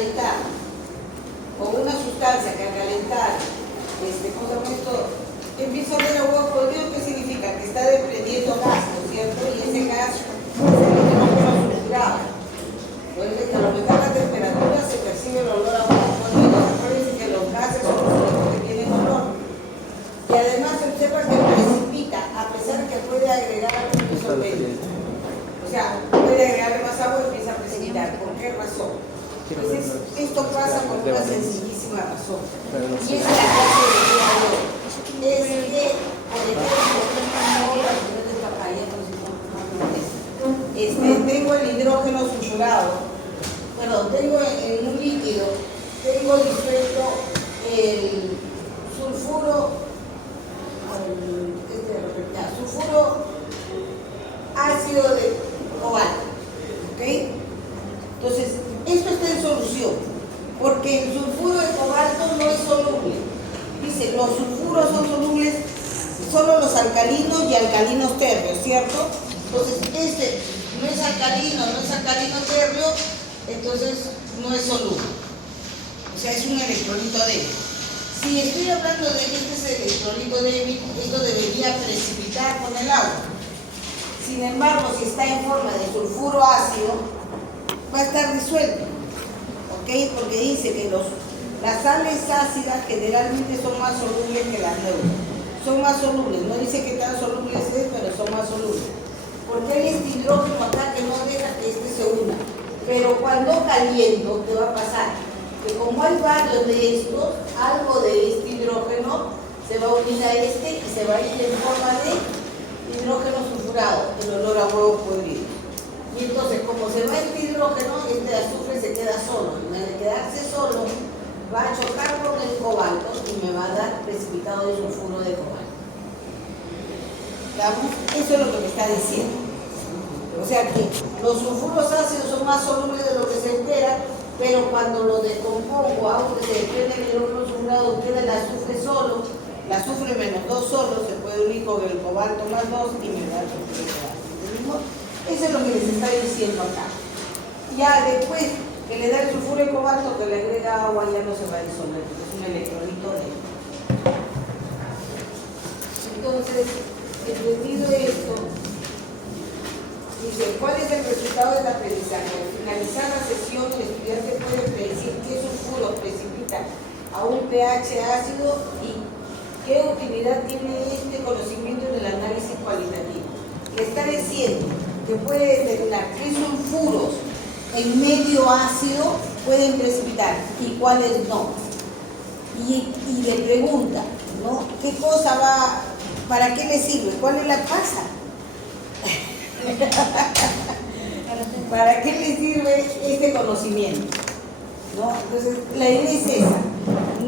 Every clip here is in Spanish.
calentar con una sustancia que al calentar, ¿cómo se llama esto? Empieza a ver a huevo podrido, ¿qué significa? Que está desprendiendo gas, ¿no es cierto? Y ese gas es el hidrógeno sulfurado. Entonces, que a lo mejor la temperatura se percibe el olor a huevo podrido. Acuérdense que los gases son los únicos que tienen olor. Y además se observa que precipita, a pesar que puede agregar algún disolvente. O sea, puede agregarle más agua y empieza a precipitar. ¿Por qué razón? Pues esto pasa por una sencillísima razón. Y es la clase de día de hoy. Es que, por ejemplo, tengo el hidrógeno sulfurado, perdón, tengo en un líquido, tengo disuelto el sulfuro, sulfuro ácido de cobalto, ¿ok? Entonces, esto está en solución, porque el sulfuro de cobalto no es soluble. Dice, los sulfuros son solubles solo los alcalinos y alcalinos térreos, ¿cierto? Entonces, este no es alcalino térreo, entonces no es soluble. O sea, es un electrolito débil. Si estoy hablando de que este es el electrolito débil, esto debería precipitar con el agua. Sin embargo, si está en forma de sulfuro ácido, va a estar disuelto, ¿ok? Porque dice que las sales ácidas generalmente son más solubles que las neutras. Son más solubles, no dice que tan solubles es, pero son más solubles. Porque hay este hidrógeno acá que no deja que este se una. Pero cuando caliento, ¿qué va a pasar? Que como hay varios de estos, algo de este hidrógeno se va a unir a este y se va a ir en forma de hidrógeno sulfurado, el olor a huevo podrido. Y entonces, como se va este hidrógeno, este azufre se queda solo. Y al quedarse solo, va a chocar con el cobalto y me va a dar precipitado de sulfuro de cobalto. ¿Vamos? Eso es lo que me está diciendo. O sea que los sulfuros ácidos son más solubles de lo que se espera, pero cuando lo descompongo, hago que se desprende el hidrógeno sulfurado, queda el azufre solo, el azufre menos 2 solo, se puede unir con el cobalto más 2 y me da el sulfuro de cobalto. ¿Entendimos? Eso es lo que les está diciendo acá. Ya después que le da el sulfuro de cobalto, que le agrega agua, ya no se va a disolver, porque es un electrolito débil. Entonces, entendido esto, dice, ¿cuál es el resultado del aprendizaje? Al finalizar la sesión, el estudiante puede predecir qué sulfuro precipita a un pH ácido y qué utilidad tiene este conocimiento en el análisis cualitativo. Le está diciendo que puede determinar qué sulfuros en medio ácido pueden precipitar y cuáles no. Y le pregunta, ¿no? ¿Qué cosa va, para qué le sirve? ¿Cuál es la tasa? ¿Para qué le sirve este conocimiento? ¿No? Entonces, la idea es esa.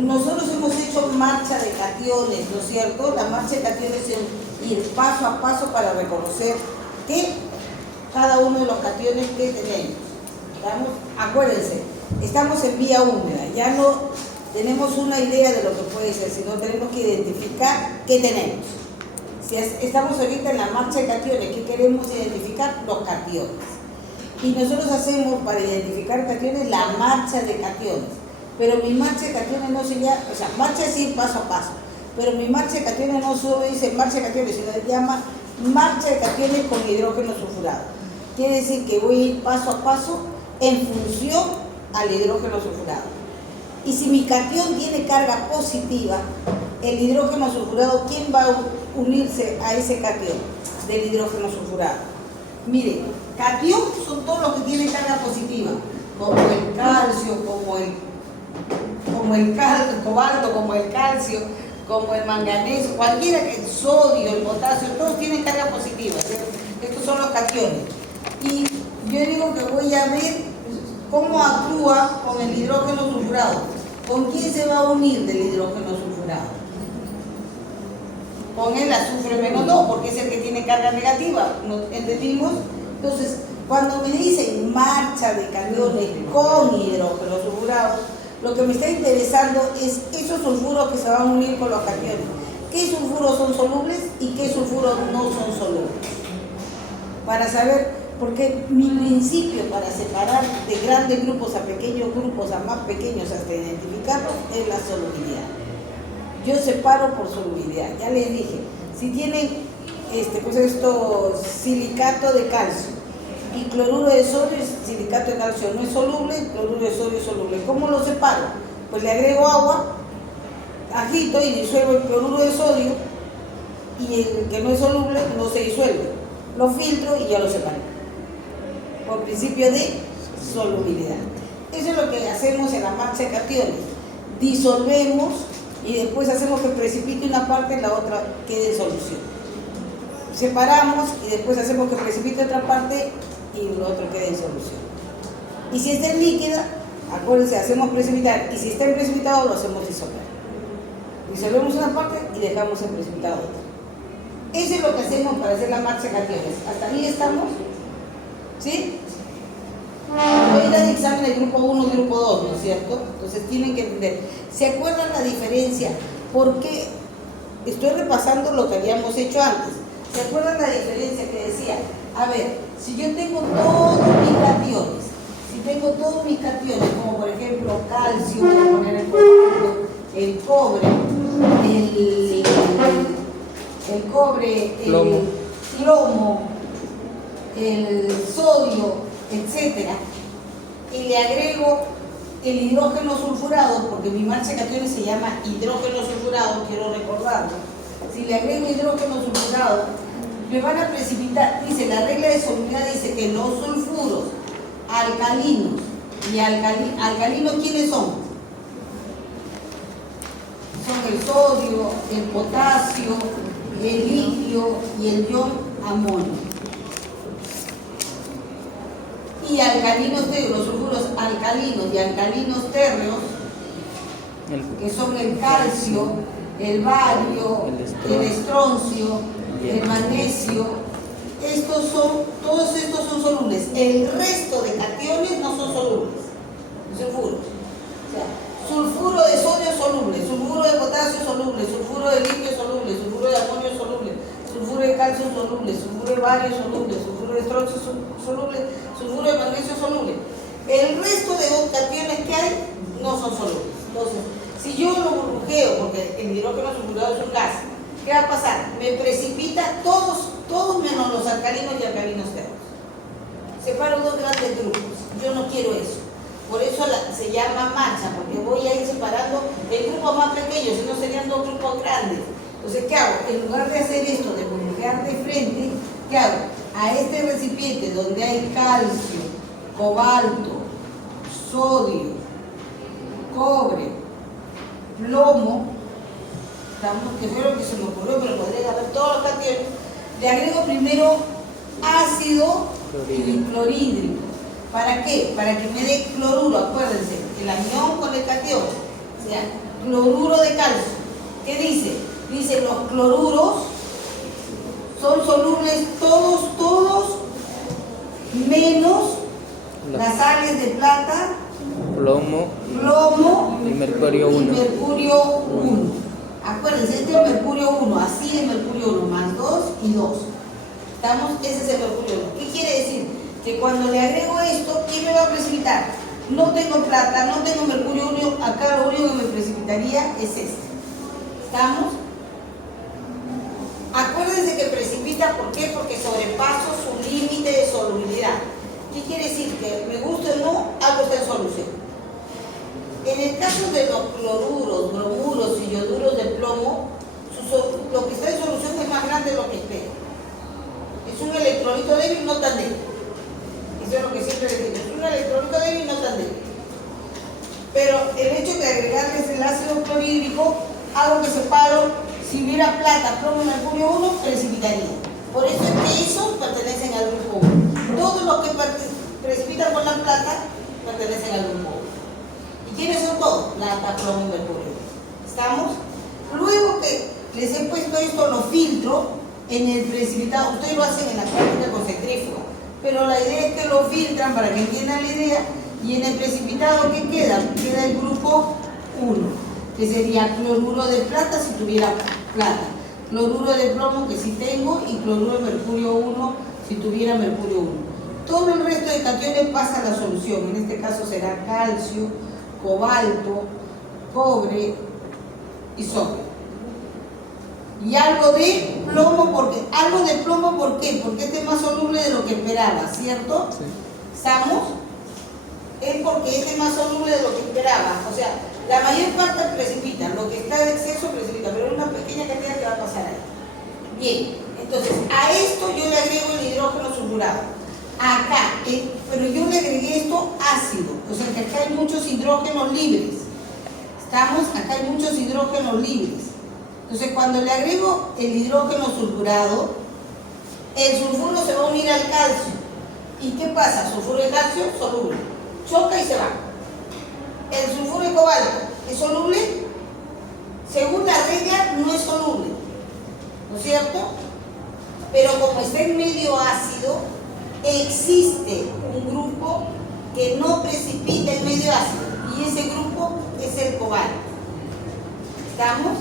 Nosotros hemos hecho marcha de cationes, ¿no es cierto? La marcha de cationes es ir paso a paso para reconocer que cada uno de los cationes que tenemos. ¿Estamos? Acuérdense, estamos en vía húmeda, ya no tenemos una idea de lo que puede ser, sino tenemos que identificar qué tenemos. Si estamos ahorita en la marcha de cationes, ¿qué queremos identificar? Los cationes. Y nosotros hacemos para identificar cationes la marcha de cationes. Pero mi marcha de cationes no se llama, o sea, marcha es ir paso a paso. Pero mi marcha de cationes no solo dice marcha de cationes, sino se llama marcha de cationes con hidrógeno sulfurado. Quiere decir que voy a ir paso a paso en función al hidrógeno sulfurado. Y si mi cation tiene carga positiva, el hidrógeno sulfurado, ¿quién va a unirse a ese cation del hidrógeno sulfurado? Miren, cation son todos los que tienen carga positiva, como el calcio, como el cobalto, como el calcio, como el manganeso, cualquiera que el sodio, el potasio, todos tienen carga positiva. Estos son los cationes. Y yo digo que voy a ver cómo actúa con el hidrógeno sulfurado. ¿Con quién se va a unir del hidrógeno sulfurado? Con el azufre menos 2, porque es el que tiene carga negativa. ¿Nos entendimos? Entonces, cuando me dicen marcha de cationes con hidrógeno sulfurado, lo que me está interesando es esos sulfuros que se van a unir con los cationes. ¿Qué sulfuros son solubles y qué sulfuros no son solubles? Para saber, Porque mi principio para separar de grandes grupos a pequeños grupos, a más pequeños hasta identificarlos, es la solubilidad. Yo separo por solubilidad. Ya les dije, si tienen pues esto, silicato de calcio y cloruro de sodio, silicato de calcio no es soluble, cloruro de sodio es soluble. ¿Cómo lo separo? Pues le agrego agua, agito y disuelvo el cloruro de sodio, y el que no es soluble no se disuelve. Lo filtro y ya lo separo. Por principio de solubilidad. Eso es lo que hacemos en la marcha de cationes. Disolvemos y después hacemos que precipite una parte y la otra quede en solución. Separamos y después hacemos que precipite otra parte y lo otro quede en solución. Y si está en líquida, acuérdense, hacemos precipitar, y si está en precipitado lo hacemos disolver. Disolvemos una parte y dejamos en precipitado otra. Eso es lo que hacemos para hacer la marcha de cationes. ¿Hasta ahí estamos? ¿Sí? Hoy era el examen del grupo 1 y grupo 2, ¿no es cierto? Entonces tienen que entender. ¿Se acuerdan la diferencia? Porque estoy repasando lo que habíamos hecho antes. ¿Se acuerdan la diferencia que decía? A ver, si yo tengo todos mis cationes, como por ejemplo calcio, voy a poner el cobre, el plomo, el sodio, etcétera, y le agrego el hidrógeno sulfurado, porque mi marcha de cationes se llama hidrógeno sulfurado, quiero recordarlo. Si le agrego hidrógeno sulfurado, me van a precipitar. Dice, la regla de solubilidad dice que los sulfuros alcalinos y alcalinos, ¿quiénes son? Son el sodio, el potasio, el litio y el ion amonio. Y alcalinos térreos, los sulfuros alcalinos y alcalinos térreos, que son el calcio, el bario, el estroncio, el magnesio, todos estos son solubles. El resto de cationes no son solubles, sulfuros. O sea, sulfuro de sodio soluble, sulfuro de potasio soluble, sulfuro de litio soluble, sulfuro de amonio soluble, sulfuro de calcio soluble, sulfuro de bario soluble, sulfuro de estroncio soluble, sulfuro de magnesio soluble. El resto de cationes que hay no son solubles. Entonces, si yo lo burbujeo, porque el hidrógeno sulfurado es un gas, ¿qué va a pasar? Me precipita todos menos los alcalinos y alcalinos térreos. Separo dos grandes grupos. Yo no quiero eso. Por eso se llama marcha, porque voy a ir separando el grupo más pequeño, si no serían dos grupos grandes. Entonces, ¿qué hago? En lugar de hacer esto, de burbujear de frente, ¿qué hago? A este recipiente donde hay calcio, cobalto, sodio, cobre, plomo, que fue lo que se me ocurrió, pero podría haber todos los cationes, le agrego primero ácido clorhídrico. ¿Para qué? Para que me dé cloruro, acuérdense, el anión con el catión, o sea, cloruro de calcio. ¿Qué dice? Dice, los cloruros son solubles todos, menos las sales de plata, plomo y mercurio 1. Acuérdense, este es mercurio 1, así es mercurio 1, más 2 y 2. ¿Estamos? Ese es el mercurio 1. ¿Qué quiere decir? Que cuando le agrego esto, ¿qué me va a precipitar? No tengo plata, no tengo mercurio 1, acá lo único que me precipitaría es este. ¿Estamos? Acuérdense que precipita, ¿por qué? Porque sobrepaso su límite de solubilidad. ¿Qué quiere decir? Que me guste o no, algo está en solución. En el caso de los cloruros, bromuros y ioduros de plomo, lo que está en solución es más grande de lo que espero. Es un electrolito débil, no tan débil. Eso es lo que siempre les digo. Es un electrolito débil, no tan débil. Pero el hecho de agregarles el ácido clorhídrico, hago que separo, si hubiera plata, plomo y mercurio 1, precipitaría. Por eso es que esos pertenecen al grupo 1. Todos los que precipitan con la plata pertenecen al grupo 1. ¿Y quiénes son todos? Plata, plomo y mercurio. ¿Estamos? Luego que les he puesto esto, lo filtro en el precipitado. Ustedes lo hacen en la práctica con centrífuga, pero la idea es que lo filtran para que entiendan la idea. Y en el precipitado, ¿qué queda? Queda el grupo 1, que sería cloruro de plata si tuviera plata, cloruro de plomo, que sí tengo, y cloruro de mercurio 1 si tuviera mercurio 1. todo el resto de cationes pasa a la solución. En este caso será calcio, cobalto, cobre y sodio. Y algo de plomo, ¿por qué? Porque este es más soluble de lo que esperaba, ¿cierto? Sí. ¿Estamos? Es porque este es más soluble de lo que esperaba. O sea, la mayor parte precipita, lo que está de exceso precipita, pero hay una pequeña cantidad que va a pasar ahí. Bien, entonces a esto yo le agrego el hidrógeno sulfurado. Acá, pero yo le agregué esto ácido, o sea que acá hay muchos hidrógenos libres. ¿Estamos? Acá hay muchos hidrógenos libres. Entonces cuando le agrego el hidrógeno sulfurado, el sulfuro se va a unir al calcio. ¿Y qué pasa? Sulfuro y calcio, soluble. Choca y se va. El sulfuro de cobalto, ¿es soluble? Según la regla, no es soluble, ¿no es cierto? Pero como está en medio ácido, existe un grupo que no precipita en medio ácido, y ese grupo es el cobalto. ¿Estamos?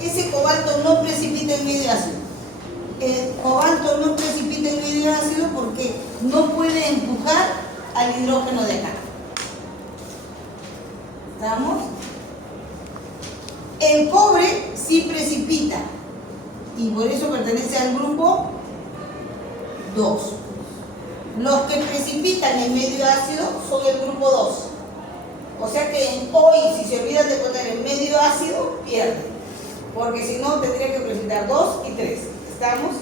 Ese cobalto no precipita en medio ácido. El cobalto no precipita en medio ácido porque no puede empujar al hidrógeno de acá. ¿Estamos? El cobre sí precipita y por eso pertenece al grupo 2. Los que precipitan en medio ácido son el grupo 2. O sea que hoy, si se olvidan de poner en medio ácido, pierden. Porque si no, tendría que precipitar 2 y 3. ¿Estamos?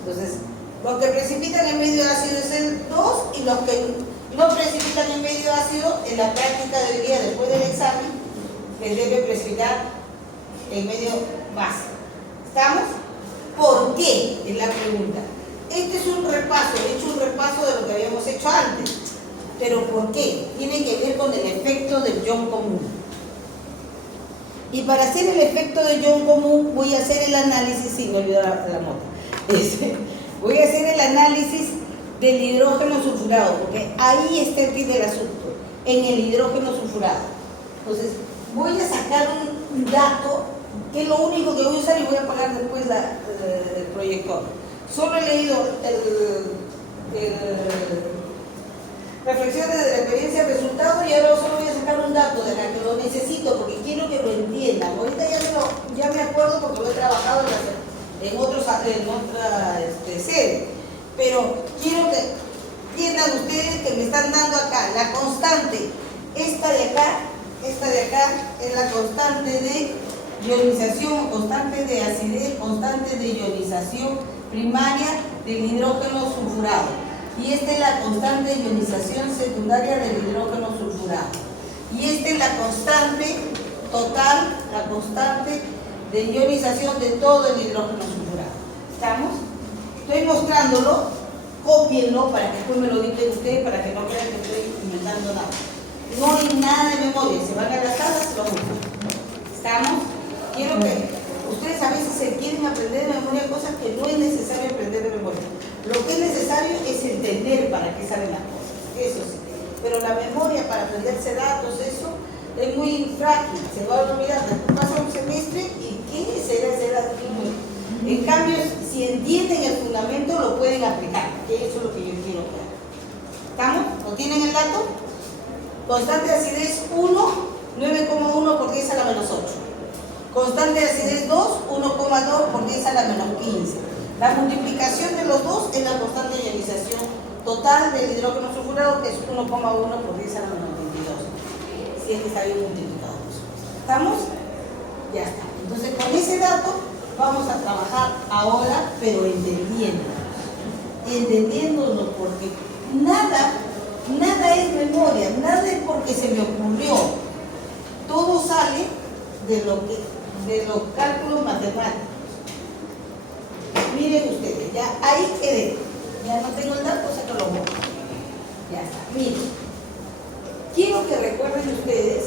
Entonces, los que precipitan en medio ácido es el 2 y los que no precipitan en medio ácido, en la práctica del día después del examen, les debe precipitar en medio base. ¿Estamos? ¿Por qué? Es la pregunta. Este es un repaso, he hecho un repaso de lo que habíamos hecho antes. ¿Pero por qué? Tiene que ver con el efecto del ion común. Y para hacer el efecto del ion común voy a hacer el análisis, sí, me olvidó la moto. Voy a hacer el análisis del hidrógeno sulfurado, porque ahí está el kit del asunto, en el hidrógeno sulfurado. Entonces, voy a sacar un dato, que es lo único que voy a usar y voy a apagar después el proyector. Solo he leído reflexiones de la experiencia, resultados, y ahora solo voy a sacar un dato de la que lo necesito porque quiero que lo entiendan. Ahorita ya me acuerdo porque lo he trabajado en otra sede, pero quiero que entiendan ustedes que me están dando acá la constante. Esta de acá es la constante de ionización, constante de acidez, constante de ionización primaria del hidrógeno sulfurado. Y esta es la constante de ionización secundaria del hidrógeno sulfurado. Y esta es la constante total, la constante de ionización de todo el hidrógeno sulfurado. ¿Estamos? Estoy mostrándolo, cópienlo para que después me lo dicten ustedes, para que no crean que estoy inventando nada. No hay nada de memoria, se van a la sala, se lo buscan. ¿Estamos? Quiero que ustedes a veces se quieren aprender de memoria cosas que no es necesario aprender de memoria. Lo que es necesario es entender para qué salen las cosas, eso sí. Pero la memoria para aprenderse datos, eso es muy frágil, se va a olvidar. Después pasa un semestre y ¿qué será ese dato? En cambio, si entienden el fundamento, lo pueden aplicar, que eso es lo que yo quiero que hagan. ¿Estamos? ¿No tienen el dato? Constante de acidez 1, 9,1 por 10 a la menos 8. Constante de acidez 2, 1,2 por 10 a la menos 15. La multiplicación de los dos es la constante de ionización total del hidrógeno sulfurado, que es 1,1 por 10 a la menos 22. Si es que está bien multiplicado. ¿Estamos? Ya está. Entonces, con ese dato vamos a trabajar ahora, pero entendiéndolo, porque nada es memoria, nada es porque se me ocurrió. Todo sale de los cálculos matemáticos. Miren ustedes, ya ahí quedé. Ya no tengo el dato, saco los votos. Ya está. Miren. Quiero que recuerden ustedes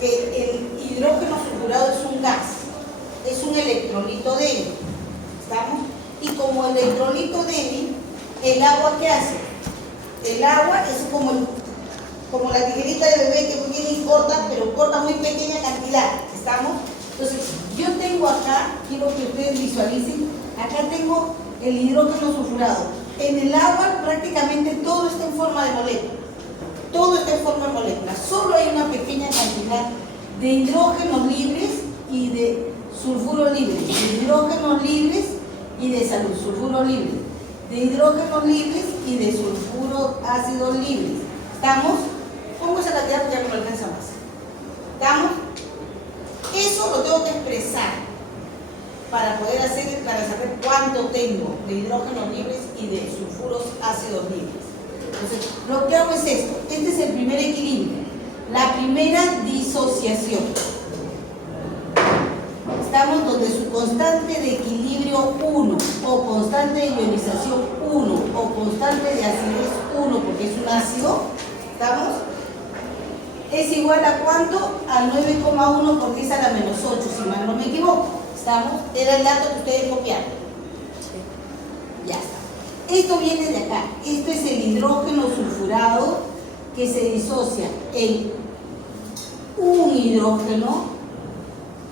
que el hidrógeno sulfurado es un gas, es un electrolito débil. ¿Estamos? Y como electrolito débil, ¿el agua qué hace? El agua es como la tijerita de bebé que viene y corta, pero corta muy pequeña cantidad. ¿Estamos? Entonces, yo tengo acá, quiero que ustedes visualicen, acá tengo el hidrógeno sulfurado. En el agua prácticamente todo está en forma de molécula. Todo está en forma de molécula. Solo hay una pequeña cantidad de hidrógenos libres y de sulfuros libres. De hidrógenos libres y de sulfuros libres. De hidrógenos libres y de sulfuros ácidos libres. ¿Estamos? Pongo esa cantidad porque ya no me alcanza más. ¿Estamos? Eso lo tengo que expresar para poder saber cuánto tengo de hidrógenos libres y de sulfuros ácidos libres. Entonces, lo que hago es esto. Este es el primer equilibrio. La primera disociación. Estamos donde su constante de equilibrio 1, o constante de ionización 1, o constante de acidez 1, porque es un ácido. ¿Estamos? Es igual a ¿cuánto? A 9,1 por 10 a la menos 8, si mal no me equivoco. ¿Estamos? Era el dato que ustedes copiaron. Ya está. Esto viene de acá. Esto es el hidrógeno sulfurado que se disocia en un hidrógeno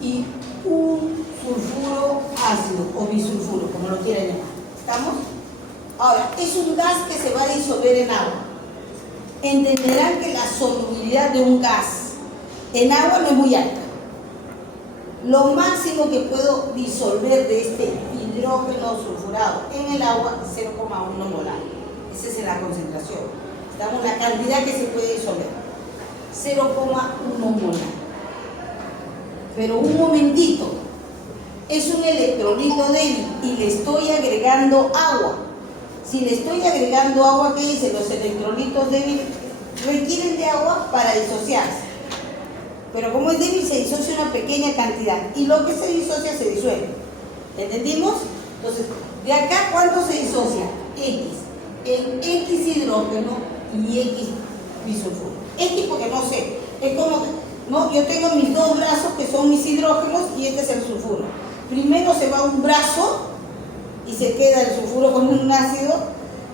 y un sulfuro ácido o bisulfuro, como lo quieran llamar. ¿Estamos? Ahora, es un gas que se va a disolver en agua. Entenderán que la solubilidad de un gas en agua no es muy alta. Lo máximo que puedo disolver de este hidrógeno sulfurado en el agua es 0,1 molar. Esa es la concentración. Estamos en la cantidad que se puede disolver. 0,1 molar. Pero un momentito. Es un electrolito débil y le estoy agregando agua. Si le estoy agregando agua, ¿qué dice? Los electrolitos débiles requieren de agua para disociarse. Pero como es débil, se disocia una pequeña cantidad. Y lo que se disocia, se disuelve. ¿Entendimos? Entonces, de acá, ¿cuánto se disocia? X. En X hidrógeno y X bisulfuro. X porque no sé. Es como, no, yo tengo mis dos brazos que son mis hidrógenos y este es el sulfuro. Primero se va un brazo y se queda el sulfuro con un ácido.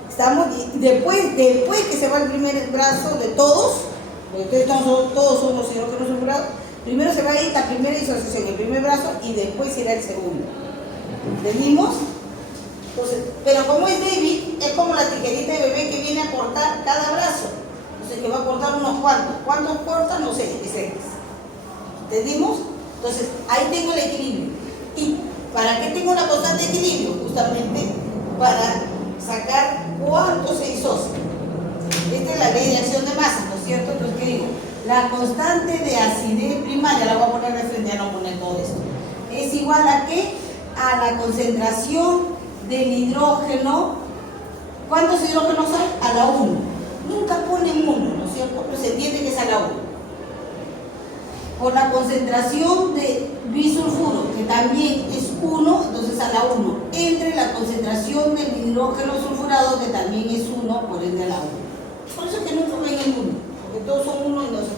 Estamos, y después que se va el primer brazo de todos, porque todos somos hidrógenos sulfurados, primero se va a ir la primera disociación, el primer brazo, y después irá el segundo. ¿Entendimos? Entonces, pero como es débil, es como la tijerita de bebé que viene a cortar cada brazo. Entonces, que va a cortar unos cuantos. ¿Cuántos corta? No sé, es X. ¿Entendimos? Entonces, ahí tengo el equilibrio. ¿Y para qué tengo una constante de equilibrio? Justamente para sacar cuánto se disocia. Esta es la ley de acción de masa, ¿no es cierto? Entonces, ¿qué digo? La constante de acidez primaria, la voy a poner de frente, ya no poner todo esto, es igual a ¿qué? A la concentración del hidrógeno. ¿Cuántos hidrógenos hay? A la 1. Nunca ponen 1, ¿no es cierto? Pero se entiende que es a la 1. Por la concentración de bisulfuro, que también es 1, entonces a la 1, entre la concentración del hidrógeno sulfurado, que también es 1, por ende a la 1. Por eso es que nunca ven el 1, porque todos son 1 y no son 1.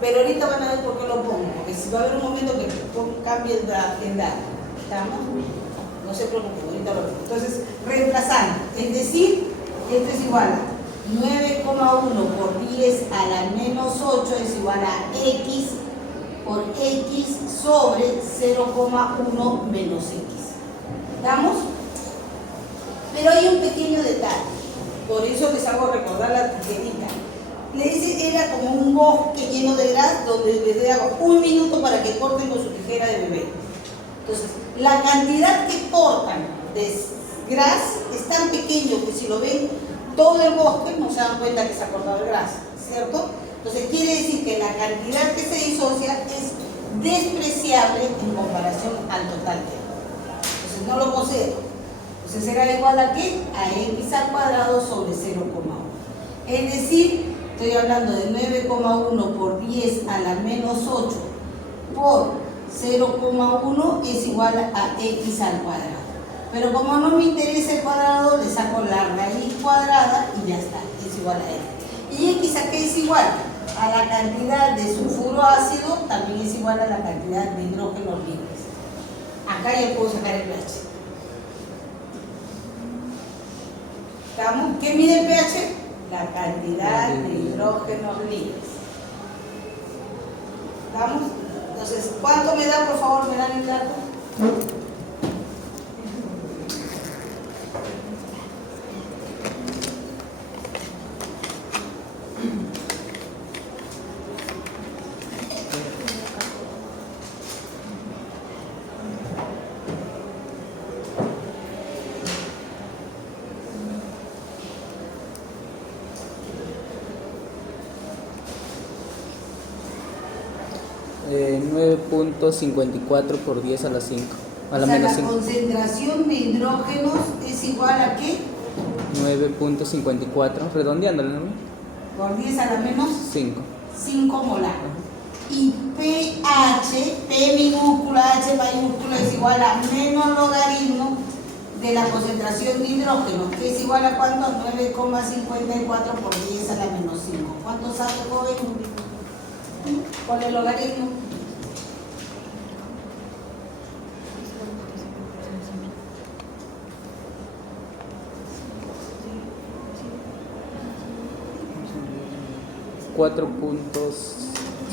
Pero ahorita van a ver por qué lo pongo, porque si va a haber un momento que cambie el dato. ¿Estamos? No se preocupen, ahorita lo vemos. Entonces, reemplazando, es decir, esto es igual a 9,1 por 10 a la menos 8 es igual a X por X sobre 0,1 menos X. ¿Estamos? Pero hay un pequeño detalle, por eso les hago recordar la tijerita. Le dice, era como un bosque lleno de gras donde les daba 1 minuto para que corten con su tijera de bebé. Entonces, la cantidad que cortan de gras es tan pequeño que si lo ven todo el bosque no se dan cuenta que se ha cortado el gras, ¿cierto? Entonces quiere decir que la cantidad que se disocia es despreciable en comparación al total que hay. Entonces no lo considero. Entonces será igual a ¿qué? A X al cuadrado sobre 0,1. Es decir, estoy hablando de 9,1 por 10 a la menos 8 por 0,1 es igual a X al cuadrado. Pero como no me interesa el cuadrado, le saco la raíz cuadrada y ya está, es igual a X. ¿Y X a qué es igual? A la cantidad de sulfuro ácido, también es igual a la cantidad de hidrógenos libres. Acá ya puedo sacar el pH. ¿Estamos? ¿Qué mide el pH? La cantidad de hidrógenos libres. ¿Estamos? Entonces, ¿cuánto me da, por favor? ¿Me dan el dato? 9.54 por 10 a la 5. A la O sea, menos la 5. concentración de hidrógenos es igual a ¿qué? 9.54, redondeándolo, ¿no? Por 10 a la menos 5. 5 molar. Y pH, P minúscula, H mayúscula es igual a menos logaritmo de la concentración de hidrógeno, que es igual a ¿cuánto? 9,54 por 10 a la menos 5. ¿Cuánto sabe, joven? ¿Cuál es el logaritmo?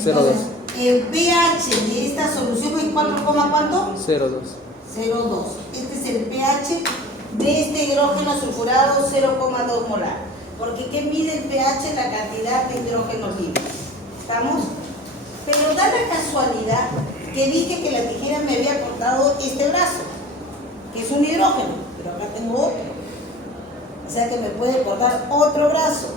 Entonces, el pH de esta solución es 4, ¿cuánto? 0,2. 0,2. Este es el pH de este hidrógeno sulfurado, 0,2 molar. Porque ¿qué mide el pH? La cantidad de hidrógeno libre. ¿Estamos? Pero da la casualidad que dije que la tijera me había cortado este brazo, que es un hidrógeno, pero acá tengo otro. O sea que me puede cortar otro brazo.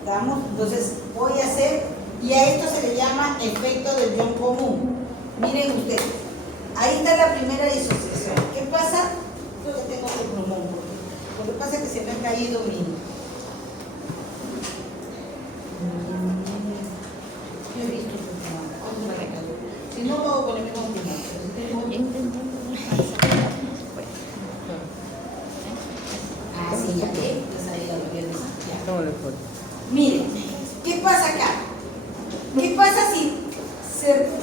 ¿Estamos? Entonces voy a hacer, y a esto se le llama efecto del ion común. Miren ustedes, ahí está la primera disociación. ¿Qué pasa? Creo que tengo otro plumón, lo que pasa es que se me ha caído mi... Yo he visto tu plumón, ¿cuándo me ha caído? Si no lo hago con el mismo plumón, pero si tengo... Ah, sí, ya ve, pues ahí lo voy a decir. Miren, ¿qué pasa acá? ¿Qué pasa si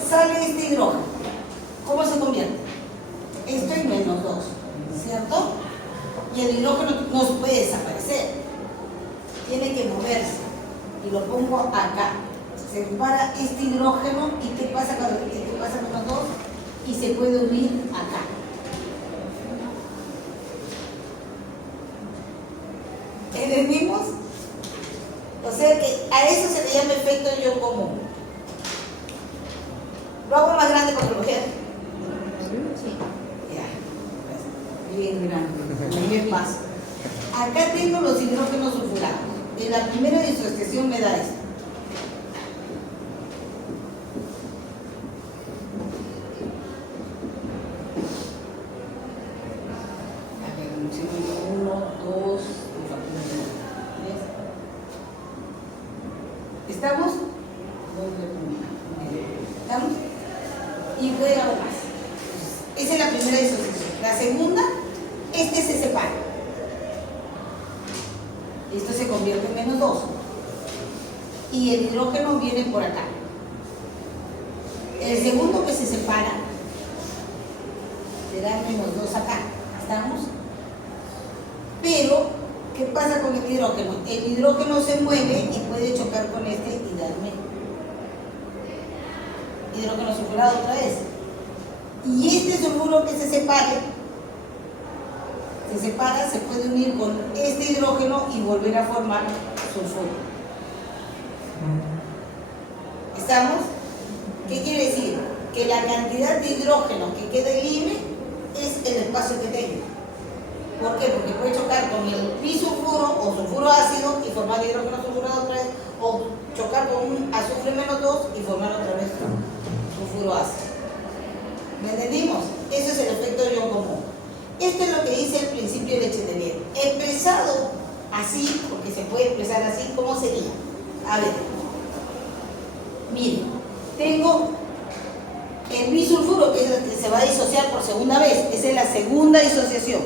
sale este hidrógeno? ¿Cómo se convierte? Esto es menos 2, ¿cierto? Y el hidrógeno no se puede desaparecer. Tiene que moverse. Y lo pongo acá. Se separa este hidrógeno y ¿qué pasa cuando pasa menos 2? Y se puede unir acá. ¿Entendimos? O sea que a eso se le llama efecto de ion común. Lo hago más grande porque lo vean. Sí. Ya. Bien grande. Bien más. Acá tengo los hidrógenos sulfurados. En la primera disociación me da esto. A ver, 1, 2, ¿estamos? ¿Estamos? Y voy a algo más. Esa es la primera disociación. La segunda, este se separa. Esto se convierte en menos 2. Y el hidrógeno viene por acá. El segundo que se separa será menos 2 acá. ¿Estamos? Pero ¿qué pasa con el hidrógeno? El hidrógeno se mueve y puede chocar con este y darme hidrógeno sulfurado otra vez. Y este sulfuro que se separa, se puede unir con este hidrógeno y volver a formar sulfuro. ¿Estamos? ¿Qué quiere decir? Que la cantidad de hidrógeno que quede libre es el espacio que tenga. ¿Por qué? Porque puede chocar con el bisulfuro o sulfuro ácido y formar hidrógeno sulfurado otra vez, o chocar con un azufre menos 2 y formar otra vez sulfuro ácido. ¿Me entendimos? Eso es el efecto de ion común. Esto es lo que dice el principio de Lechetellier. Expresado así, porque se puede expresar así, ¿cómo sería? A ver, miren, tengo el bisulfuro, que es el que se va a disociar por segunda vez. Esa es la segunda disociación.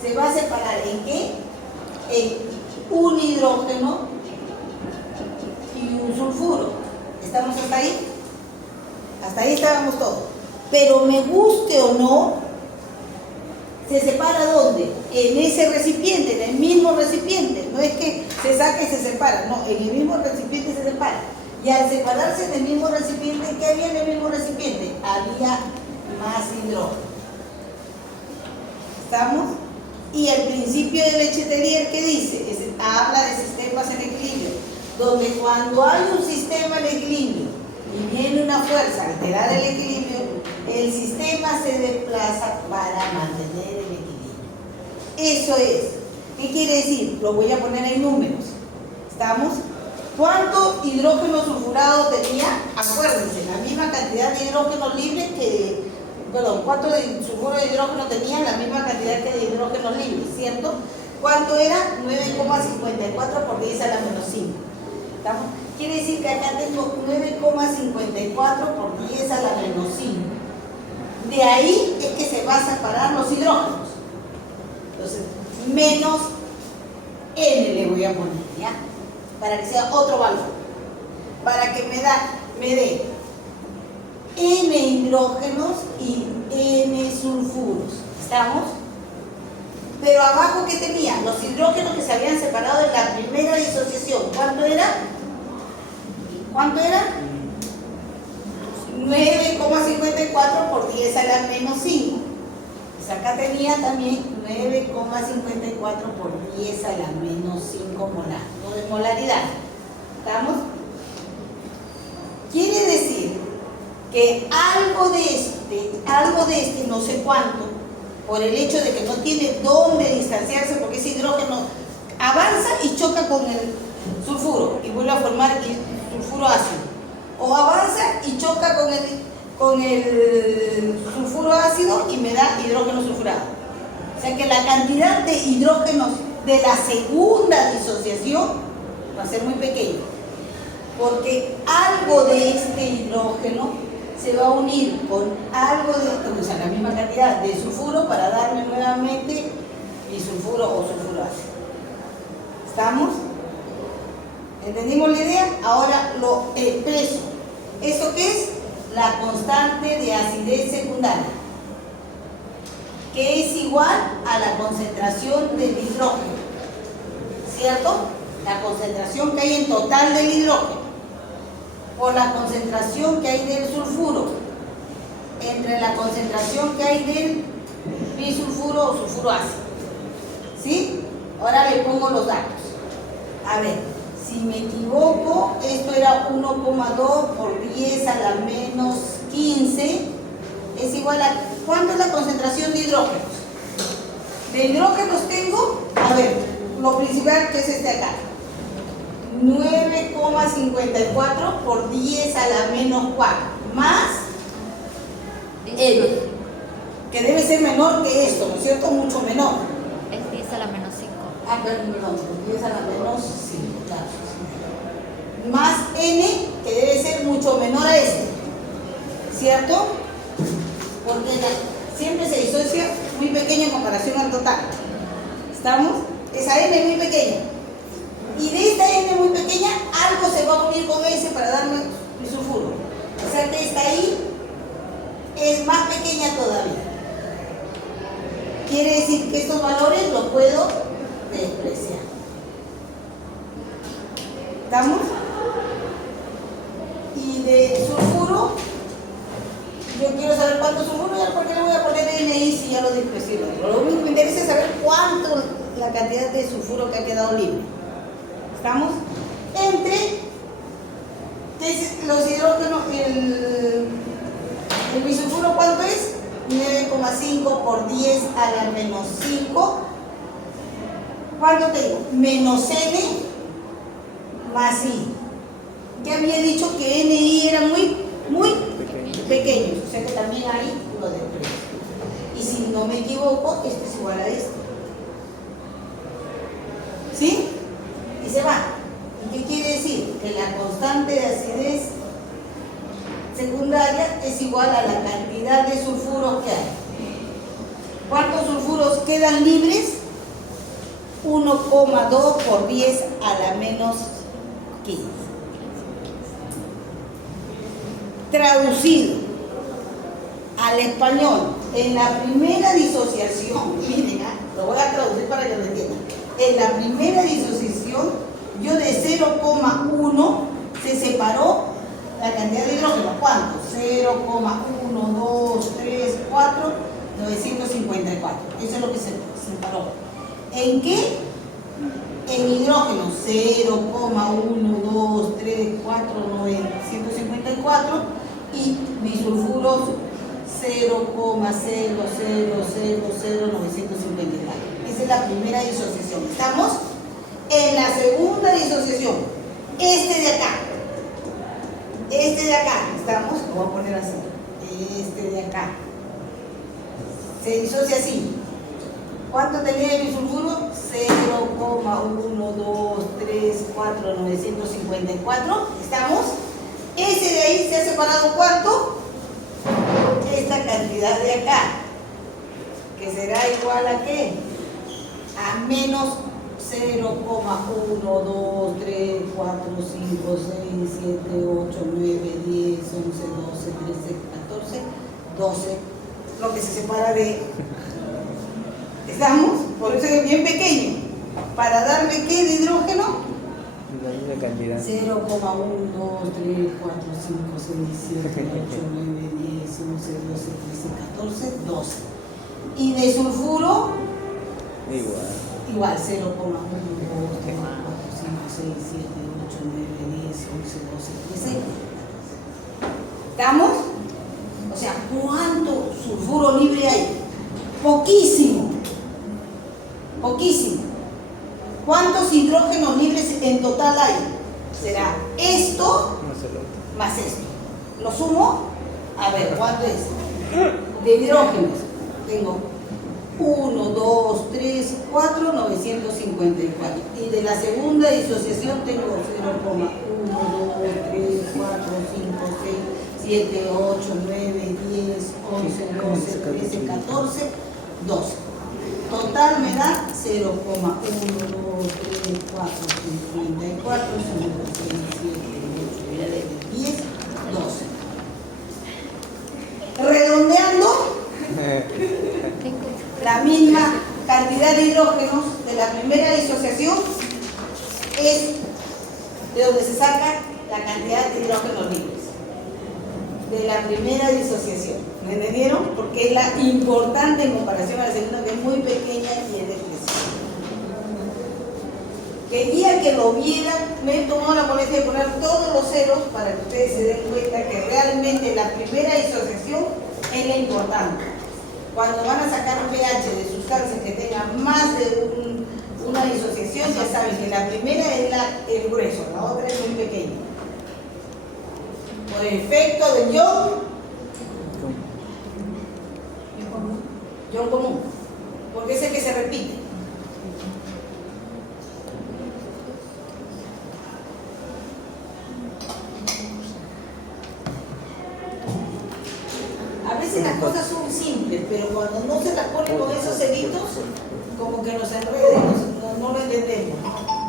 Se va a separar ¿en qué? En un hidrógeno y un sulfuro. ¿Estamos hasta ahí? Hasta ahí estábamos todos. Pero me guste o no, ¿se separa dónde? En ese recipiente, en el mismo recipiente. No es que se saque y se separa, no, en el mismo recipiente se separa. Y al separarse en el mismo recipiente, ¿qué había en el mismo recipiente? Había más hidrógeno. ¿Estamos? Y el principio de Lechetellier, ¿qué dice? Habla de sistemas en equilibrio, donde cuando hay un sistema en equilibrio y viene una fuerza a alterar el equilibrio, el sistema se desplaza para mantener el equilibrio. Eso es. ¿Qué quiere decir? Lo voy a poner en números. ¿Estamos? ¿Cuánto hidrógeno sulfurado tenía? Acuérdense, la misma cantidad de hidrógeno libre que, perdón, ¿cuánto de sulfuro de hidrógeno tenía? La misma cantidad que de hidrógeno libre, ¿cierto? ¿Cuánto era? 9,54 por 10 a la menos 5. ¿Estamos? Quiere decir que acá tengo 9,54 por 10 a la menos 5. De ahí es que se va a separar los hidrógenos. Entonces, menos N le voy a poner, ¿ya? Para que sea otro valor. Para que me dé N hidrógenos y N sulfuros. ¿Estamos? Pero abajo, ¿qué tenía? Los hidrógenos que se habían separado en la primera disociación. ¿Cuánto era? ¿Cuánto era? 9,54 por 10 a la menos 5. Pues acá tenía también 9,54 por 10 a la menos 5 molar. No de molaridad. ¿Estamos? Quiere decir que algo de este no sé cuánto, por el hecho de que no tiene dónde distanciarse, porque ese hidrógeno avanza y choca con el sulfuro y vuelve a formar el sulfuro ácido. O avanza y choca con el sulfuro ácido y me da hidrógeno sulfurado. O sea que la cantidad de hidrógenos de la segunda disociación va a ser muy pequeña, porque algo de este hidrógeno se va a unir con algo de, o sea, la misma cantidad de sulfuro para darme nuevamente bisulfuro o sulfuro ácido. ¿Estamos? ¿Entendimos la idea? Ahora lo expreso. ¿Eso qué es? La constante de acidez secundaria, que es igual a la concentración del hidrógeno, ¿cierto? La concentración que hay en total del hidrógeno por la concentración que hay del sulfuro entre la concentración que hay del bisulfuro o sulfuro ácido. ¿Sí? Ahora le pongo los datos. A ver, si me equivoco, esto era 1,2 por 10 a la menos 15, es igual a, ¿cuánto es la concentración de hidrógenos? De hidrógenos tengo, a ver, lo principal que es este acá, 9,54 por 10 a la menos 4, más N, que debe ser menor que esto, ¿no es cierto? Mucho menor. Es 10 a la menos 5. Ah, perdón, 10 a la menos 5, claro. Más N, que debe ser mucho menor a este, ¿cierto? Porque siempre se disocia muy pequeño en comparación al total. ¿Estamos? Esa N es muy pequeña. Y de esta N muy pequeña, algo se va a unir con S para darme mi sulfuro. O sea que esta I es más pequeña todavía. Quiere decir que estos valores los puedo despreciar. ¿Estamos? Y de sulfuro, yo quiero saber cuánto sulfuro, ¿por qué le voy a poner NI si ya lo desprecié? Lo único que me interesa es saber cuánto la cantidad de sulfuro que ha quedado libre. ¿Estamos? Entre los hidrógenos, el bisulfuro, ¿cuánto es? 9,5 por 10 a la menos 5. ¿Cuánto tengo? Menos N más I. Ya había dicho que NI era muy pequeño, o sea que también ahí lo desprecio. Y si no me equivoco, este es igual a este. ¿Sí? Y se va. ¿Y qué quiere decir? Que la constante de acidez secundaria es igual a la cantidad de sulfuros que hay. ¿Cuántos sulfuros quedan libres? 1,2 por 10 a la menos 15. Traducido al español, en la primera disociación, miren, lo voy a traducir para que lo entiendan. En la primera disociación, yo de 0,1 se separó la cantidad de hidrógeno. ¿Cuánto? 0,1, 2, 3, 4, 954. Eso es lo que se separó. ¿En qué? En hidrógeno 0,1, 2, 3, 4, 954 y bisulfuros 0,0000954. Esa es la primera disociación. ¿Estamos? En la segunda disociación, Este de acá, estamos, lo voy a poner así, este de acá, se disocia así. ¿Cuánto tenía de bisulfuro? 0,1234954. ¿Estamos? Ese de ahí se ha separado ¿cuánto? Esta cantidad de acá, que será igual a ¿qué? A menos 0,1234567889102131412, lo que se separa de... ¿Estamos? Por eso es bien pequeño. Para darme ¿qué de hidrógeno? La misma cantidad. 0,1234567889102131412. Y de sulfuro igual 0,123456788910213. ¿Estamos? O sea, ¿cuánto sulfuro libre hay? Poquísimo. Poquísimo. ¿Cuántos hidrógenos libres en total hay? Será esto más esto. ¿Lo sumo? A ver, ¿cuánto es? De hidrógenos tengo 1, 2, 3, 4, 954. Y de la segunda disociación tengo 0,1, 2, 3, 4, 5, 6, 7, 8, 9, 10, 11, 12, 13, 14, 12. Total me da 0,1, 2, 3, 4, 54, 5, 6, 7, 8, 9, 10, 12. Redondeando, la misma cantidad de hidrógenos de la primera disociación es de donde se saca la cantidad de hidrógenos libres de la primera disociación. ¿Me entendieron? Porque es la importante en comparación a la segunda, que es muy pequeña y es depresiva. Quería que lo vieran, me he tomado la molestia de poner todos los ceros para que ustedes se den cuenta que realmente la primera disociación es la importante. Cuando van a sacar un pH de sustancias que tengan más de una disociación, ya saben que la primera es el grueso, la otra es muy pequeña. Por efecto del ion común, porque es el que se repite. A veces las cosas son simples, pero cuando no se las pone con esos ceritos, como que nos enreda, no lo entendemos.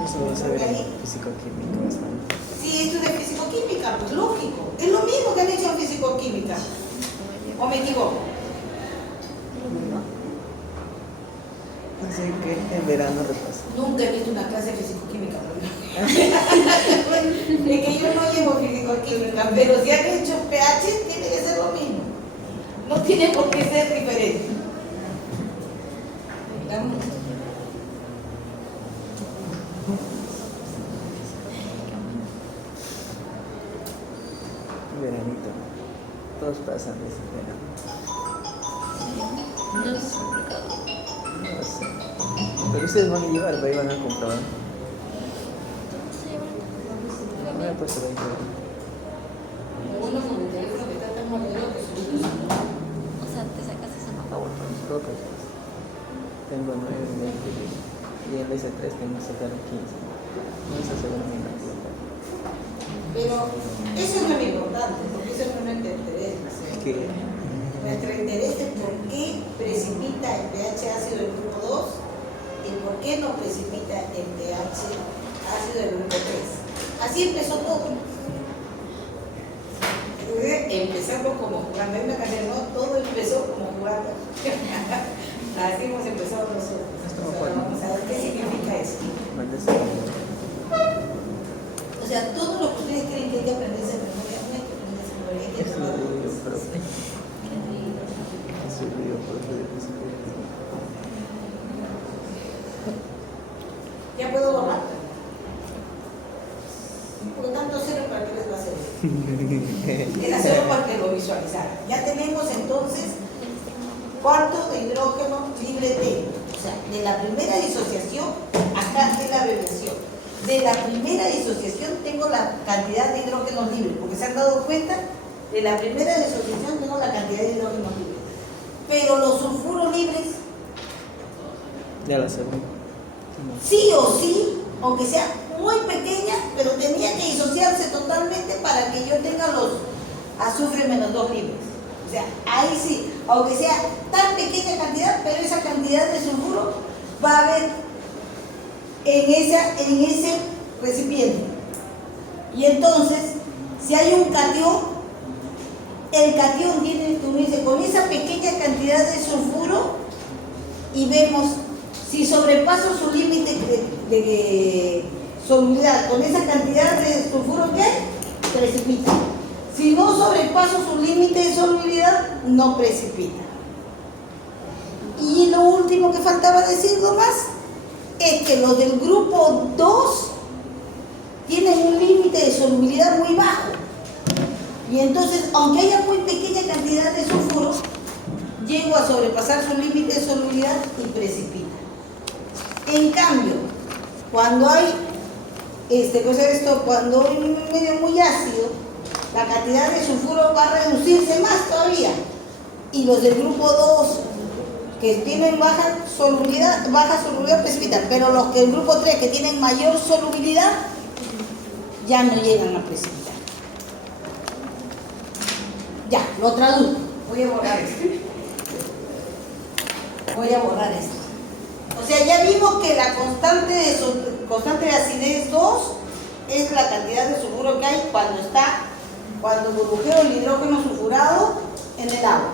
Eso lo vas a ver en físico-química bastante. Sí, esto es de físico-química, pues lógico. Es lo mismo que han hecho en físico-química. ¿O me equivoco? Así que en verano repaso. Nunca he visto una clase de físico-química, es que yo no llevo físico-química, pero si han hecho pH, tiene que ser lo mismo. No tiene por qué ser diferente. Veranito. Todos pasan ese verano. No es complicado. No sé. Pero ustedes van a llevar, ahí van a comprobar. Sí, Me he puesto 20 euros. Uno con el teléfono que está tan moderno que su o sea, te sacas esa nota. Pocas. Tengo 9, 20 y en vez de 3 tengo que sacar 15. No es seguro mi cantidad. Pero eso no es lo importante, porque eso no es nuestro interés. ¿Qué? Nuestro interés es por qué precipita el pH ácido del grupo 2 y por qué no precipita el pH ácido del grupo 3. Así empezó todo. Empezando como jugando. Hay una canción, ¿no? Todo empezó como jugando. Así hemos empezado nosotros. Ahora vamos a ver qué significa eso. O sea, todo lo que ustedes creen que hay que aprenderse de memoria, no hay que aprenderse de memoria, hay que Es un trabajar. video propio. Es un video propio de física. Ya puedo borrar. Porque tanto cero para qué les va a servir. Era cero para que lo visualizaran. Ya tenemos entonces cuánto de hidrógeno libre tengo. O sea, de la primera disociación hasta de la abreviación. de la primera disociación tengo la cantidad de hidrógenos libres, porque se han dado cuenta, de la primera disociación tengo la cantidad de hidrógenos libres. Pero los sulfuros libres, Ya la segunda. sí o sí, aunque sea muy pequeña, pero tenía que disociarse totalmente para que yo tenga los azufre menos 2 libres. O sea, ahí sí, aunque sea tan pequeña cantidad, pero esa cantidad de sulfuro va a haber en ese recipiente. Y entonces, si hay un catión, el catión tiene, tú dices, con esa pequeña cantidad de sulfuro, y vemos si sobrepaso su límite de solubilidad con esa cantidad de sulfuro que hay, precipita. Si no sobrepaso su límite de solubilidad, no precipita. Y lo último que faltaba decir nomás es que los del grupo 2 tienen un límite de solubilidad muy bajo. Y entonces, aunque haya muy pequeña cantidad de sulfuro, llego a sobrepasar su límite de solubilidad y precipita. En cambio, cuando hay cuando hay un medio muy ácido, la cantidad de sulfuro va a reducirse más todavía. Y los del grupo 2 que tienen baja solubilidad precipitan, pero los que el grupo 3 que tienen mayor solubilidad ya no llegan a precipitar. Ya, lo traduzco. Voy a borrar esto. O sea, ya vimos que la constante de acidez 2 es la cantidad de sulfuro que hay cuando burbujeo el hidrógeno sulfurado en el agua.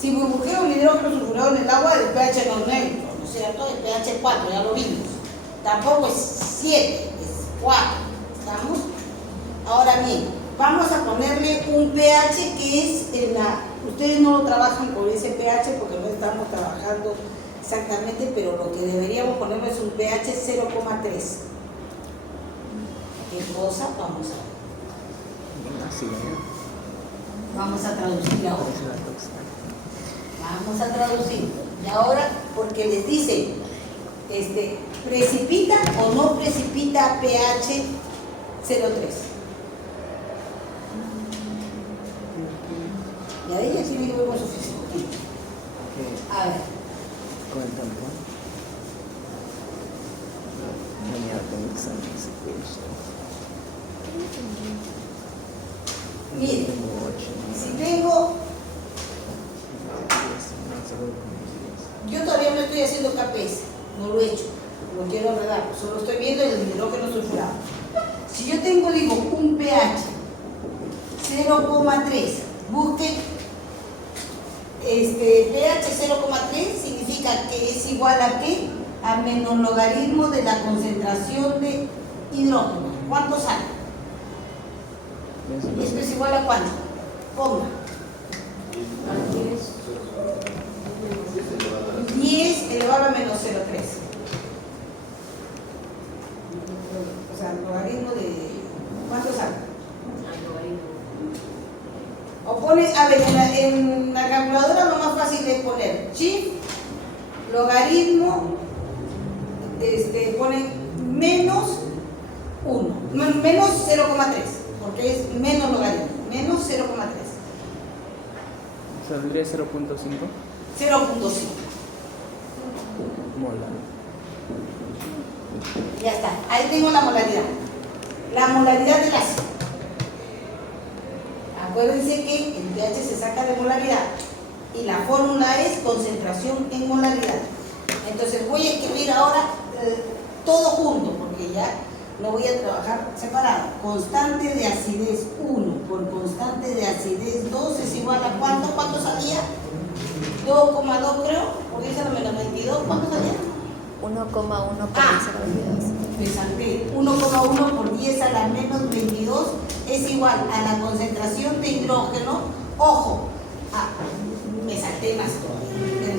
Si burbujeo el hidrógeno sulfurado en el agua, el pH no es neutro, ¿no es cierto? El pH es 4, ya lo vimos. Tampoco es 7, es 4. ¿Estamos? Ahora bien, vamos a ponerle un pH que es ustedes no lo trabajan con ese pH porque no estamos trabajando exactamente, pero lo que deberíamos ponerle es un pH 0,3. ¿Qué cosa? Vamos a ver. Así, ¿no? Vamos a traducir ahora. Vamos a traducir. Y ahora, porque les dice, ¿precipita o no precipita pH 0,3? Y ahí así me vemos suficiente. A ver. Con el tampón. Mañana con el examen se puso. Miren, si tengo, yo todavía no estoy haciendo KPS, no lo he hecho, lo quiero enredar, solo estoy viendo el hidrógeno sulfurado. Si yo tengo, digo, un pH 0,3, busque pH 0,3 significa que es igual a ¿qué? A menos logaritmo de la concentración de hidrógeno. ¿Cuánto sale? ¿Esto es igual a cuánto? Ponga. 10 elevado a menos 0,3. O sea, logaritmo de... ¿Cuánto sale? O pone, a ver, en la calculadora lo más fácil es poner shift, logaritmo, pone menos 1, menos 0,3, porque es menos logaritmo, menos 0,3. ¿Saldría 0.5? 0,5. Molar. Ya está, ahí tengo la molaridad. La molaridad del ácido. Acuérdense que el pH se saca de molaridad y la fórmula es concentración en molaridad. Entonces voy a escribir ahora todo junto porque ya no voy a trabajar separado. Constante de acidez 1 por constante de acidez 2 es igual a ¿cuánto? ¿Cuánto salía? 2,2 creo, porque dice la menos 22. ¿Cuánto salía? 1,1 por 10 a la 22. Me salté. 1,1 por 10 a la menos 22 es igual a la concentración de hidrógeno. Ojo, me salté más todavía.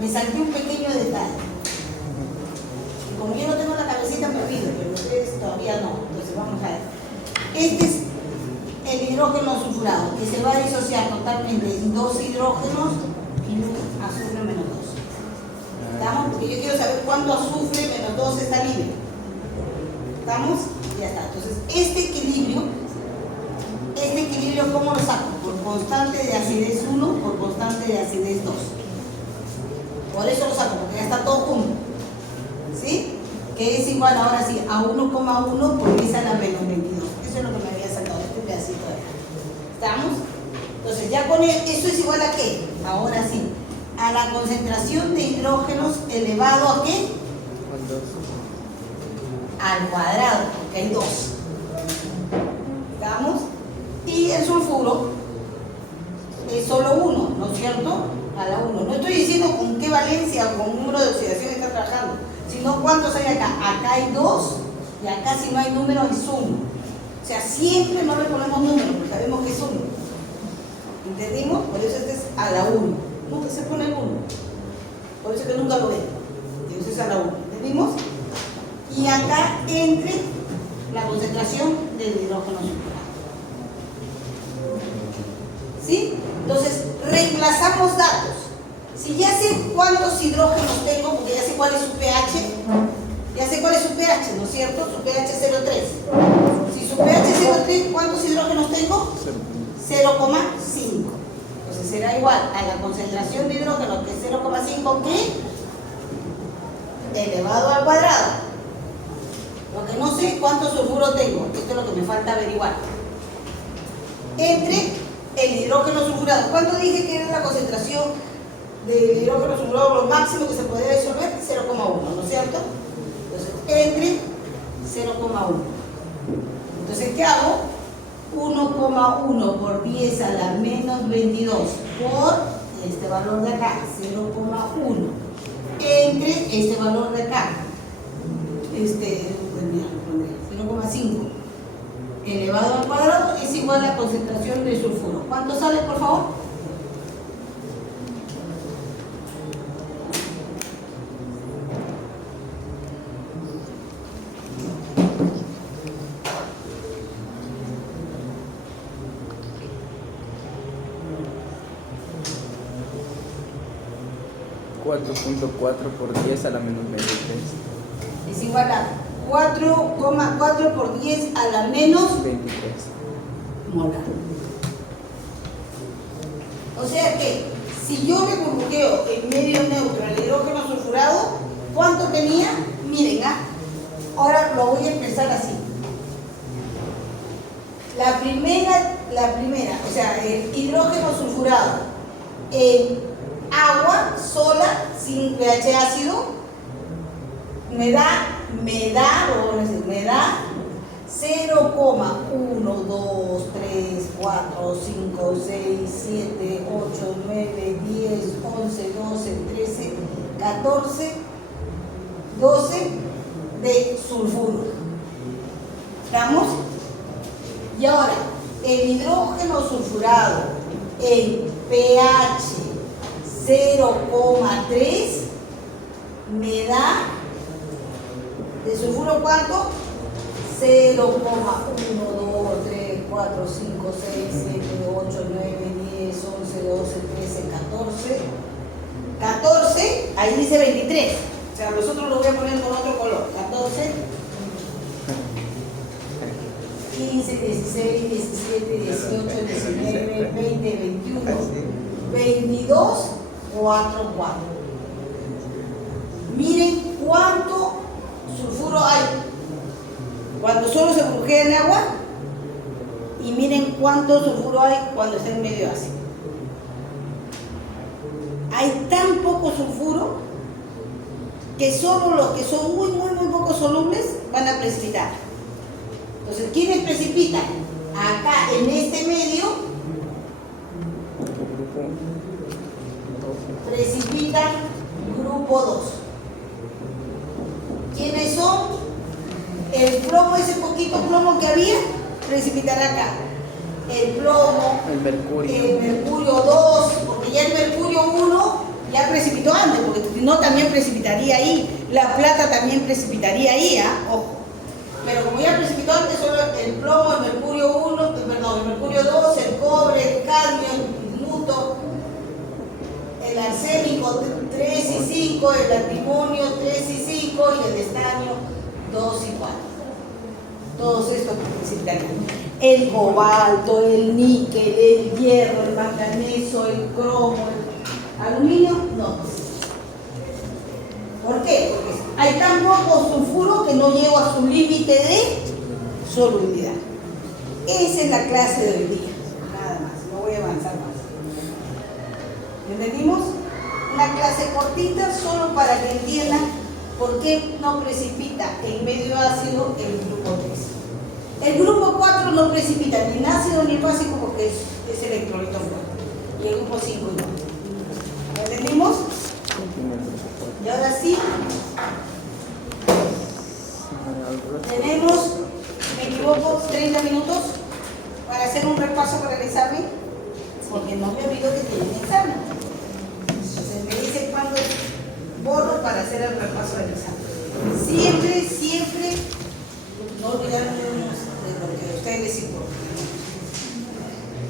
Me salté un pequeño detalle. Como yo no tengo la cabecita, me olvido, pero ustedes todavía no. Entonces vamos a ver. Este es el hidrógeno sulfurado, que se va a disociar totalmente en 2 hidrógenos y un azufre menos 2. ¿Estamos? Porque yo quiero saber cuándo azufre menos 2 está libre. ¿Estamos? Ya está. Entonces, este equilibrio, ¿cómo lo saco? Por constante de acidez 1 por constante de acidez 2. Por eso lo saco, porque ya está todo junto. ¿Sí? Que es igual ahora sí a 1,1 por 10 a la menos 22. Eso es lo que me había saltado, este pedacito de acá. ¿Estamos? Entonces, ya con eso es igual a ¿qué? Ahora sí, a la concentración de hidrógenos elevado ¿a qué? Al cuadrado, porque hay 2. ¿Estamos? Y el sulfuro es solo 1, ¿no es cierto? A la 1. No estoy diciendo con qué valencia o con número de oxidación está trabajando, sino cuántos hay acá. Acá hay 2 y acá si no hay número es 1. O sea, siempre no le ponemos número, porque sabemos que es 1. ¿Entendimos? Por eso este es a la 1. Nunca se pone el 1. Por eso que nunca lo ven. Entonces es a la 1. ¿Entendimos? Y acá entre la concentración del hidrógeno sulfurado. ¿Sí? Entonces, reemplazamos datos. Si ya sé cuántos hidrógenos tengo, porque ya sé cuál es su pH, ¿no es cierto? Su pH es 0,3. Si su pH es 0,3, ¿cuántos hidrógenos tengo? 0,5. Entonces será igual a la concentración de hidrógeno, que es 0,5, ¿qué? Elevado al cuadrado. Lo que no sé cuánto sulfuro tengo, esto es lo que me falta averiguar. Entre el hidrógeno sulfurado. ¿Cuánto dije que era la concentración del hidrógeno sulfurado, lo máximo que se podía disolver? 0,1, ¿no es cierto? Entonces, entre 0,1. Entonces, ¿qué hago? 1,1 por 10 a la menos 22 por este valor de acá, 0,1, entre este valor de acá, 0,5 elevado al cuadrado es igual a la concentración de sulfuro. ¿Cuánto sale, por favor? .4 por 10 a la menos 23. Es igual a 4,4 por 10 a la menos 23 molar. O sea que, si yo le burbujeo en medio neutro el hidrógeno sulfurado, ¿cuánto tenía? Miren, ahora lo voy a empezar así. La primera, o sea, el hidrógeno sulfurado en agua sola, sin pH ácido, me da 0,1, 2, 3, 4, 5, 6, 7, 8, 9, 10, 11, 12, 13, 14, 12 de sulfuro. ¿Estamos? Y ahora, el hidrógeno sulfurado en pH 0,3 me da de sulfuro ¿cuánto? 0,1, 2, 3, 4, 5, 6, 7, 8, 9, 10, 11, 12, 13, 14, ahí dice 23. O sea, los otros los voy a poner con otro color. 14, 15, 16, 17, 18, 19, 20, 21, 22, 4, 4. Miren cuánto sulfuro hay cuando solo se burbujea en agua y miren cuánto sulfuro hay cuando está en medio ácido. Hay tan poco sulfuro que solo los que son muy poco solubles van a precipitar. Entonces, ¿quiénes precipitan? Acá en este medio precipitan grupo 2. ¿Quiénes son? El plomo, ese poquito plomo que había, precipitará acá. El plomo, el mercurio 2, porque ya el mercurio 1 ya precipitó antes, porque si no también precipitaría ahí. La plata también precipitaría ahí, ojo. Pero como ya precipitó antes, solo el plomo, el mercurio 1, perdón, el mercurio 2, el cobre, el cadmio, el luto, el arsénico 3 y 5, el antimonio 3 y 5 y el estaño 2 y 4. todos estos que necesitan. El cobalto, el níquel, el hierro, el manganeso, el cromo, el aluminio, no. ¿Por qué? Porque hay tan poco sulfuro que no llego a su límite de solubilidad. Esa es la clase de hoy día. Nada más, no voy a avanzar más. ¿Entendimos? Una clase cortita solo para que entiendan por qué no precipita en medio ácido el grupo 3. El grupo 4 no precipita ni en ácido ni en básico porque es electrolito fuerte. Y el grupo 5 no. ¿Entendimos? Y ahora sí, tenemos, me equivoco, 30 minutos para hacer un repaso para el examen, porque no me olvido que tienen examen. Entonces me dicen cuándo borro para hacer el repaso del examen.